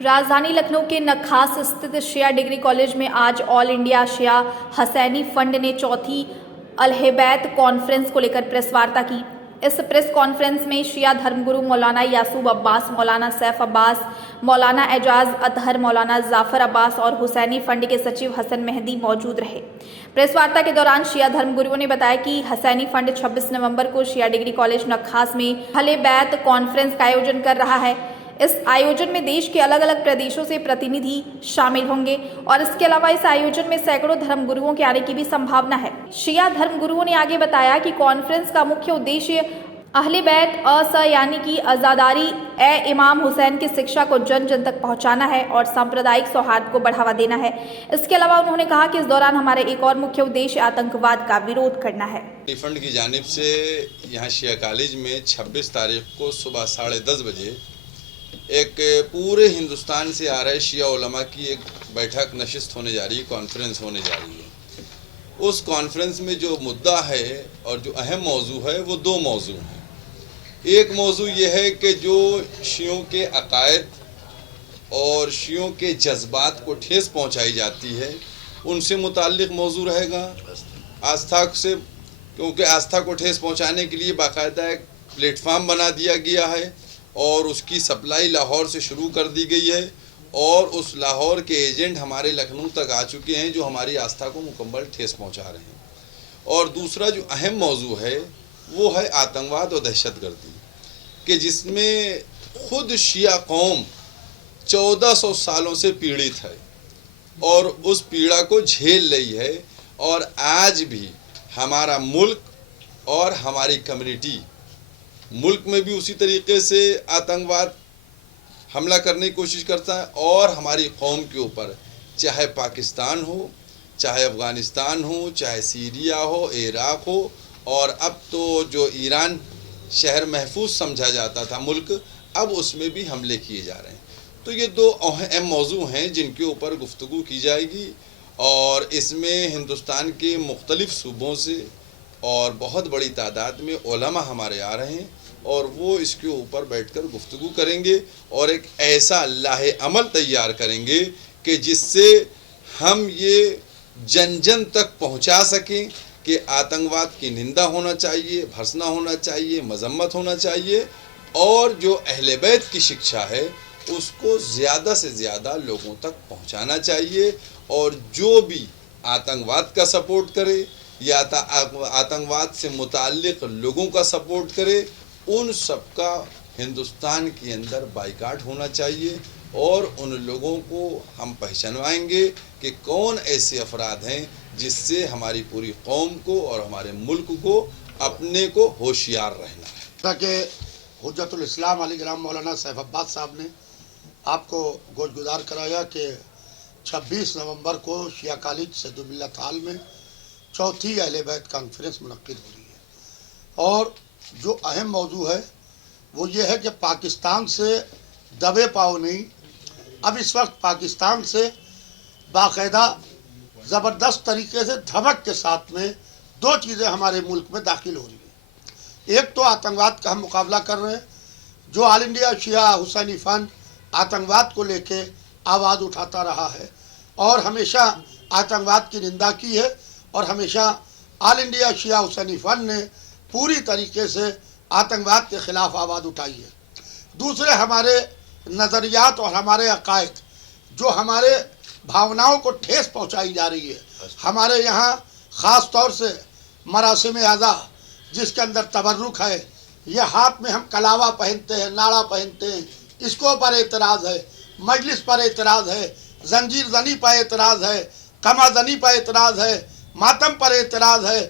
राजधानी लखनऊ के नखास स्थित शिया डिग्री कॉलेज में आज ऑल इंडिया शिया हसैनी फंड ने चौथी अलहबैत कॉन्फ्रेंस को लेकर प्रेस वार्ता की। इस प्रेस कॉन्फ्रेंस में शिया धर्मगुरु मौलाना यासूब अब्बास, मौलाना सैफ अब्बास, मौलाना एजाज अतहर, मौलाना जाफर अब्बास और हुसैनी फंड के सचिव हसन मेहदी मौजूद रहे। प्रेस वार्ता के दौरान शिया धर्मगुरुओं ने बताया कि हसैनी फंड 26 नवंबर को शिया डिग्री कॉलेज नखास में अलहबैत कॉन्फ्रेंस का आयोजन कर रहा है। इस आयोजन में देश के अलग अलग प्रदेशों से प्रतिनिधि शामिल होंगे और इसके अलावा इस आयोजन में सैकड़ों धर्मगुरुओं के आने की भी संभावना है। शिया धर्मगुरुओं ने आगे बताया कि कॉन्फ्रेंस का मुख्य उद्देश्य अहले बैत यानी कि अज़ादारी इमाम हुसैन की शिक्षा को जन जन तक पहुंचाना है और सांप्रदायिक सौहार्द को बढ़ावा देना है। इसके अलावा उन्होंने कहा कि इस दौरान हमारे एक और मुख्य उद्देश्य आतंकवाद का विरोध करना है। फंड की जानिब से यहाँ शिया कॉलेज में 26 तारीख को सुबह 10:30 बजे एक पूरे हिंदुस्तान से आ रहे शिया उलमा की एक बैठक नशिस्त होने जा रही है, कॉन्फ्रेंस होने जा रही है। उस कॉन्फ्रेंस में जो मुद्दा है और जो अहम मौजू है वो दो मौजू हैं। एक मौजू ये है कि जो शियों के अकायद और शियों के जज्बात को ठेस पहुंचाई जाती है उनसे मुताल्लिक मौजू रहेगा। आस्था से, क्योंकि आस्था को ठेस पहुंचाने के लिए बाकायदा एक प्लेटफार्म बना दिया गया है और उसकी सप्लाई लाहौर से शुरू कर दी गई है और उस लाहौर के एजेंट हमारे लखनऊ तक आ चुके हैं जो हमारी आस्था को मुकम्मल ठेस पहुंचा रहे हैं। और दूसरा जो अहम मौजू है वो है आतंकवाद और दहशतगर्दी, कि जिसमें खुद शिया कौम 1400 सालों से पीड़ित है और उस पीड़ा को झेल रही है। और आज भी हमारा मुल्क और हमारी कम्युनिटी मुल्क में भी उसी तरीके से आतंकवाद हमला करने की कोशिश करता है और हमारी कौम के ऊपर, चाहे पाकिस्तान हो, चाहे अफ़गानिस्तान हो, चाहे सीरिया हो, इराक़ हो, और अब तो जो ईरान शहर महफूज समझा जाता था मुल्क, अब उसमें भी हमले किए जा रहे हैं। तो ये दो अहम मौजू हैं जिनके ऊपर गुफ्तगू की जाएगी और इसमें हिंदुस्तान के मुख्तलिफ़ सूबों से और बहुत बड़ी तादाद में उलमा हमारे आ रहे हैं और वो इसके ऊपर बैठकर गुफ्तगू करेंगे और एक ऐसा लाहे अमल तैयार करेंगे कि जिससे हम ये जन जन तक पहुंचा सकें कि आतंकवाद की निंदा होना चाहिए, भर्सना होना चाहिए, मजम्मत होना चाहिए और जो अहले बैत की शिक्षा है उसको ज़्यादा से ज़्यादा लोगों तक पहुंचाना चाहिए। और जो भी आतंकवाद का सपोर्ट करे या आतंकवाद से मुताल्लिक़ लोगों का सपोर्ट करे, उन सब का हिंदुस्तान के अंदर बाइकाट होना चाहिए और उन लोगों को हम पहचानवाएंगे कि कौन ऐसे अफराद हैं जिससे हमारी पूरी कौम को और हमारे मुल्क को अपने को होशियार रहना है। ताकि हुज्जतुल इस्लाम अली ग्राम मौलाना सैफ अब्बास साहब ने आपको गोशगुजार कराया कि 26 नवंबर को शिया कॉलेज सैदुल्ला थाल में चौथी अहले बैत कॉन्फ्रेंस मुनक्किद हो रही है और जो अहम मौजू है वो ये है कि पाकिस्तान से दबे पाओ नहीं। अब इस वक्त पाकिस्तान से बाकायदा ज़बरदस्त तरीके से धमक के साथ में दो चीज़ें हमारे मुल्क में दाखिल हो रही हैं। एक तो आतंकवाद का हम मुकाबला कर रहे हैं, जो ऑल इंडिया शिया हुसैनी फंड आतंकवाद को लेके आवाज़ उठाता रहा है और हमेशा आतंकवाद की निंदा की है और हमेशा ऑल इंडिया शिया हुसैनी फंड ने पूरी तरीके से आतंकवाद के ख़िलाफ़ आवाज़ उठाई है। दूसरे हमारे नज़रियात और हमारे अकायद, जो हमारे भावनाओं को ठेस पहुंचाई जा रही है। हमारे यहाँ ख़ास तौर से मरासिम आज़ा जिसके अंदर तबर्रुक है, ये हाथ में हम कलावा पहनते हैं, नाड़ा पहनते हैं, इसको पर एतराज़ है, मजलिस पर एतराज़ है, जंजीर जनी पर एतराज़ है, कमा जनी पर एतराज़ है, मातम पर एतराज़ है,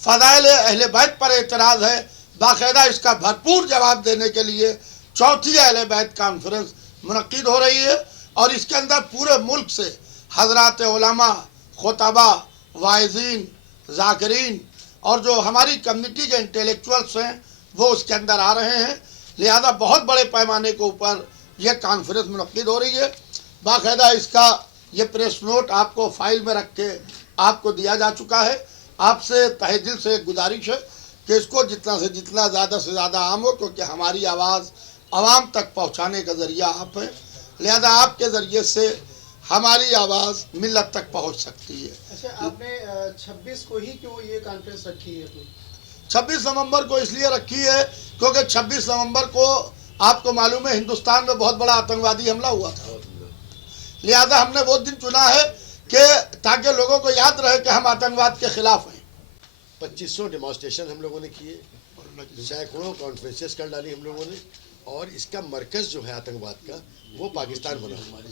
फ़ज़ाइल अहले बैत पर एतराज़ है। बाकायदा इसका भरपूर जवाब देने के लिए चौथी अहले बैत कॉन्फ्रेंस मुनक्किद हो रही है और इसके अंदर पूरे मुल्क से हज़रात उलमा, खुतबा, वाइज़ीन, ज़ाकिरीन और जो हमारी कम्युनिटी के इंटेलेक्चुअल्स हैं वो उसके अंदर आ रहे हैं। लिहाजा बहुत बड़े पैमाने के ऊपर यह कॉन्फ्रेंस मुनक्किद हो रही है। बाकायदा इसका ये प्रेस नोट आपको फाइल में रख के आपको दिया जा चुका है। आपसे तहे दिल से एक गुजारिश है कि इसको जितना से जितना ज़्यादा से ज़्यादा आम हो, क्योंकि हमारी आवाज़ आवाम तक पहुँचाने का ज़रिया आप हैं। لہذا آپ کے ذریعے سے ہماری آواز ملت تک پہنچ سکتی ہے. اچھا آپ نے 26 کو ہی کیوں یہ کانفرنس رکھی ہے اپنی؟ 26 نومبر کو اس لیے رکھی ہے کیونکہ 26 نومبر کو آپ کو معلوم ہے ہندوستان میں بہت بڑا آتنکوادی حملہ ہوا تھا. لہذا ہم نے وہ دن چنا ہے کہ تاکہ لوگوں کو یاد رہے کہ ہم آتنکواد کے خلاف ہیں. 2500 ڈیمانسٹریشن ہم لوگوں نے کیے، سینکڑوں کانفرنسز کر ڈالی ہم لوگوں نے، اور اس کا مرکز جو ہے آتنکواد کا وہ پاکستان بنا ہوا ہے.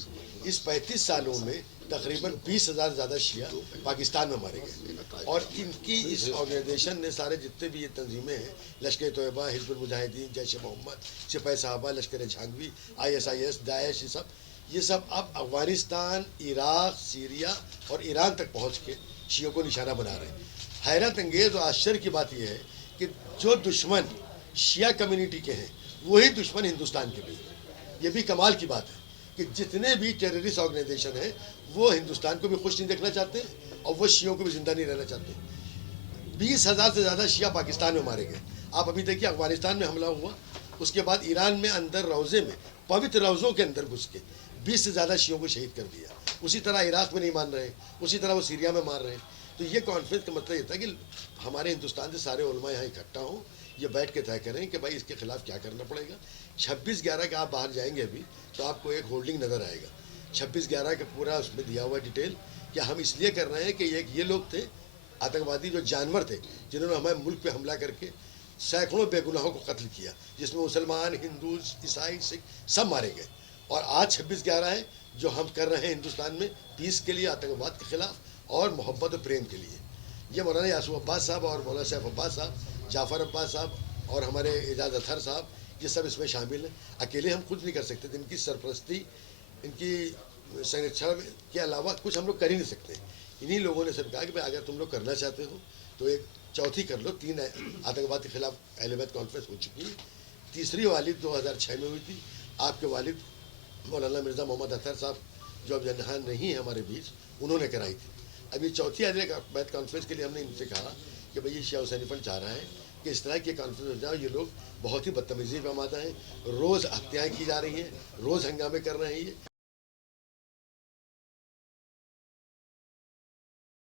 اس 35 سالوں میں تقریباً 20,000 سے زیادہ شیعہ پاکستان میں مارے گئے، اور ان کی اس آرگنائزیشن نے سارے جتنے بھی یہ تنظیمیں ہیں، لشکر طیبہ، حزب المجاہدین، جیش محمد، سپاہی صحابہ، لشکر جھانگوی، ISIS، داعش، یہ سب اب افغانستان، عراق، سیریا اور ایران تک پہنچ کے شیعوں کو نشانہ بنا رہے ہیں. حیرت انگیز اور آشچر کی بات یہ ہے کہ جو دشمن شیعہ کمیونٹی کے ہیں وہی دشمن ہندوستان کے بھی ہیں. یہ بھی کمال کی بات ہے کہ جتنے بھی ٹیررسٹ آرگنائزیشن ہیں وہ ہندوستان کو بھی خوش نہیں دیکھنا چاہتے اور وہ شیعوں کو بھی زندہ نہیں رہنا چاہتے. 20,000 سے زیادہ شیعہ پاکستان میں مارے گئے. آپ ابھی دیکھیے افغانستان میں حملہ ہوا، اس کے بعد ایران میں اندر روضے میں پوتر روضوں کے اندر گھس کے 20 سے زیادہ شیعوں کو شہید کر دیا. اسی طرح عراق میں نہیں مان رہے، اسی طرح وہ سیریا میں مار رہے ہیں. تو یہ کانفرنس کا مطلب یہ تھا کہ ہمارے ہندوستان سے سارے علماء یہاں اکٹھا ہوں، یہ بیٹھ کے طے کریں کہ بھائی اس کے خلاف کیا کرنا پڑے گا. 26/11 کا آپ باہر جائیں گے ابھی تو آپ کو ایک ہولڈنگ نظر آئے گا. 26/11 کا پورا اس میں دیا ہوا ڈیٹیل کہ ہم اس لیے کر رہے ہیں کہ یہ لوگ تھے آتنکوادی جو جانور تھے جنہوں نے ہمارے ملک پہ حملہ کر کے سینکڑوں بے گناہوں کو قتل کیا، جس میں مسلمان، ہندو، عیسائی، سکھ سب مارے گئے. اور آج 26/11 ہے جو ہم کر رہے ہیں ہندوستان میں پیس کے لیے، آتنکواد کے خلاف اور محبت و پریم کے لیے. یہ مولانا یاسو عباس صاحب اور مولانا سیف عباس صاحب، جعفر عباس صاحب اور ہمارے اعجاز اطہر صاحب، یہ سب اس میں شامل ہیں. اکیلے ہم کچھ نہیں کر سکتے، ان کی سرپرستی، ان کی سنرچنا کے علاوہ کچھ ہم لوگ کر ہی نہیں سکتے. انہی لوگوں نے سب کہا کہ اگر تم لوگ کرنا چاہتے ہو تو ایک چوتھی کر لو. 3 آتنکواد کے خلاف اہل بیت کانفرنس ہو چکی ہے. تیسری والد 2006 میں ہوئی تھی. آپ کے والد مولانا مرزا محمد اطہر صاحب جو اب یہاں نہیں ہیں ہمارے بیچ، انہوں نے کرائی تھی. ابھی چوتھی اہل بیت کانفرنس کے لیے ہم نے ان سے کہا کہ بھئی یہ شیعہ حسینی فنڈ چاہ رہا ہے کہ اس طرح کی کانفرنس ہو جائے. یہ لوگ بہت ہی بدتمیزی پہ آمادہ ہیں، روز ہتیائیں کی جا رہی ہیں، روز ہنگامے کر رہے ہیں. یہ